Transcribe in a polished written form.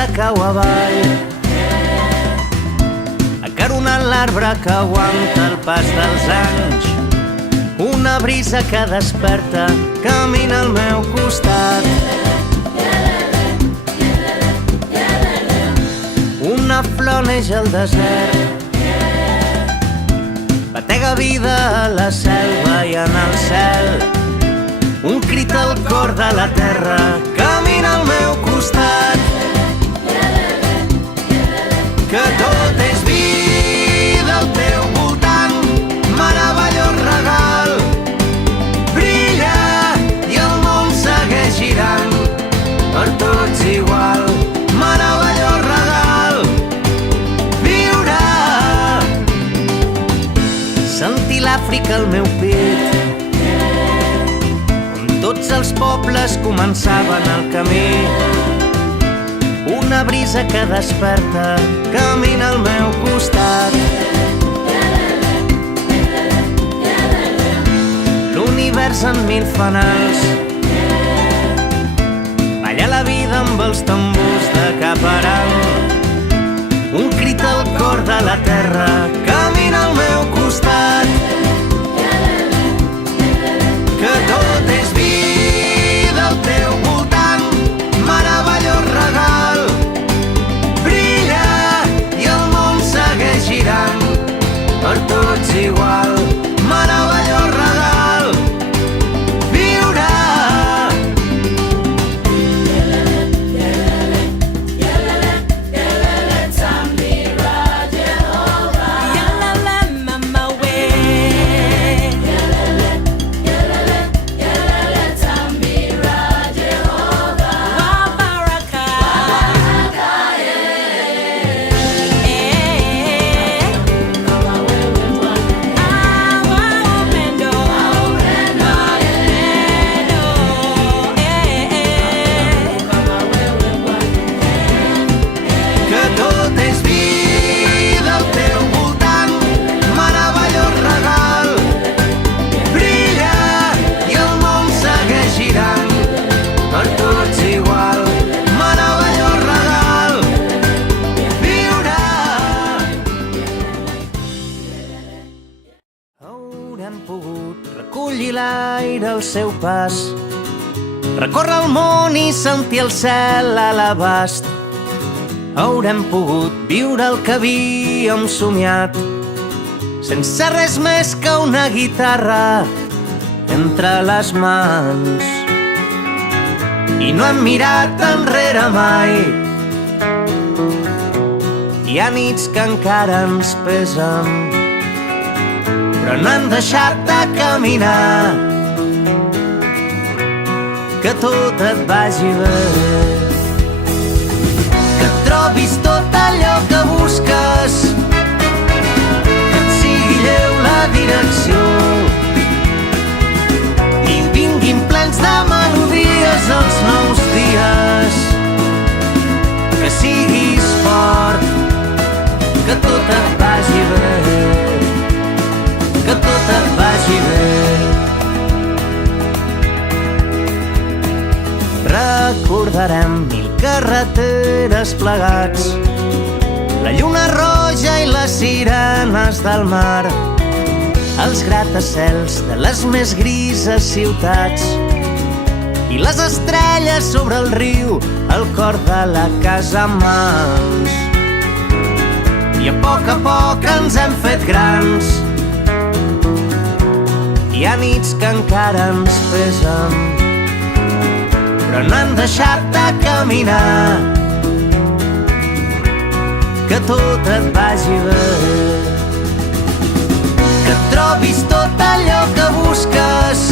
de cau avall, acaronant l'arbre que aguanta el pas dels anys. Una brisa que desperta camina al meu costat. Una flor neix al desert, batega vida a la selva i en el cel. Un crit al cor de la terra camina al meu costat. Que tot és vida al teu voltant, meravellós regal. Brilla i el món segueix girant, per tots igual. Meravellós regal. Viure, sentir l'Àfrica al meu pit, on tots els pobles començaven el camí. Una brisa que desperta camina al meu costat. L'univers en mil fanals, balla la vida amb els tambors de Caparal. Un crit al cor de la terra camina al meu costat. Que tot és vida al teu voltant, meravellós regal. Brilla i el món segueix girant, per tots igual. Meravellós regal. Viure. Recollir l'aire al seu pas, recórrer el món i sentir el cel a l'abast. Haurem pogut viure el que havíem somiat, sense res més que una guitarra entre les mans. I no hem mirat enrere mai. Hi ha nits que encara ens pesen, però no hem deixat de caminar. Que tot et vagi bé, que trobis tot allò que busques, que et sigui lleu la direcció i vinguin plens de melodies els nous dies. Que siguis fort, que tot et vagi bé, que tot et vagi bé. Recordarem mil carreteres plegats, la lluna roja i les sirenes del mar, els gratacels de les més grises ciutats i les estrelles sobre el riu, el cor de la casa amb mans. I a poc ens hem fet grans. Hi ha nits que encara ens pesen, però no hem deixat de caminar. Que tot et vagi bé, que trobis tot allò que busques,